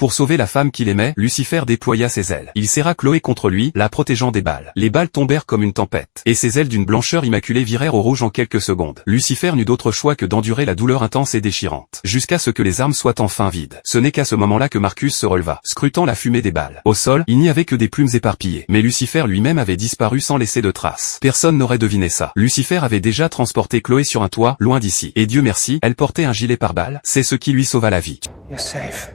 Pour sauver la femme qu'il aimait, Lucifer déploya ses ailes. Il serra Chloé contre lui, la protégeant des balles. Les balles tombèrent comme une tempête, et ses ailes d'une blancheur immaculée virèrent au rouge en quelques secondes. Lucifer n'eut d'autre choix que d'endurer la douleur intense et déchirante, jusqu'à ce que les armes soient enfin vides. Ce n'est qu'à ce moment-là que Marcus se releva, scrutant la fumée des balles. Au sol, il n'y avait que des plumes éparpillées, mais Lucifer lui-même avait disparu sans laisser de traces. Personne n'aurait deviné ça. Lucifer avait déjà transporté Chloé sur un toit, loin d'ici, et Dieu merci, elle portait un gilet pare-balles, c'est ce qui lui sauva la vie. You're safe.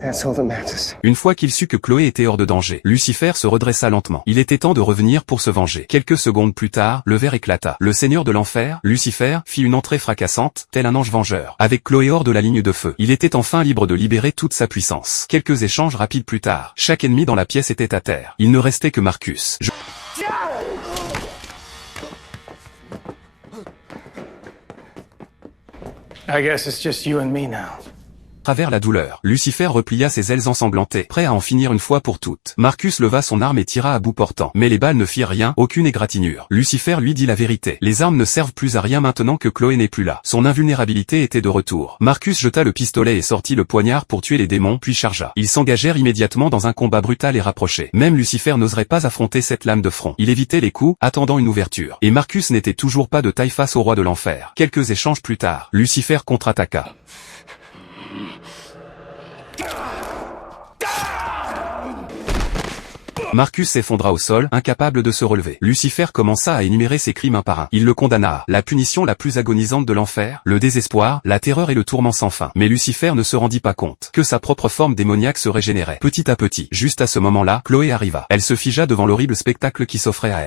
That's all that matters. Une fois qu'il sut que Chloé était hors de danger, Lucifer se redressa lentement. Il était temps de revenir pour se venger. Quelques secondes plus tard, le verre éclata. Le seigneur de l'enfer, Lucifer, fit une entrée fracassante, tel un ange vengeur. Avec Chloé hors de la ligne de feu, il était enfin libre de libérer toute sa puissance. Quelques échanges rapides plus tard, chaque ennemi dans la pièce était à terre. Il ne restait que Marcus. I guess it's just you and me now. À travers la douleur, Lucifer replia ses ailes ensanglantées, prêt à en finir une fois pour toutes. Marcus leva son arme et tira à bout portant. Mais les balles ne firent rien, aucune égratignure. Lucifer lui dit la vérité. Les armes ne servent plus à rien maintenant que Chloé n'est plus là. Son invulnérabilité était de retour. Marcus jeta le pistolet et sortit le poignard pour tuer les démons, puis chargea. Ils s'engagèrent immédiatement dans un combat brutal et rapproché. Même Lucifer n'oserait pas affronter cette lame de front. Il évitait les coups, attendant une ouverture. Et Marcus n'était toujours pas de taille face au roi de l'enfer. Quelques échanges plus tard, Lucifer contre-attaqua. Marcus s'effondra au sol, incapable de se relever. Lucifer commença à énumérer ses crimes un par un. Il le condamna à la punition la plus agonisante de l'enfer, le désespoir, la terreur et le tourment sans fin. Mais Lucifer ne se rendit pas compte que sa propre forme démoniaque se régénérait. Petit à petit, juste à ce moment-là, Chloé arriva. Elle se figea devant l'horrible spectacle qui s'offrait à elle.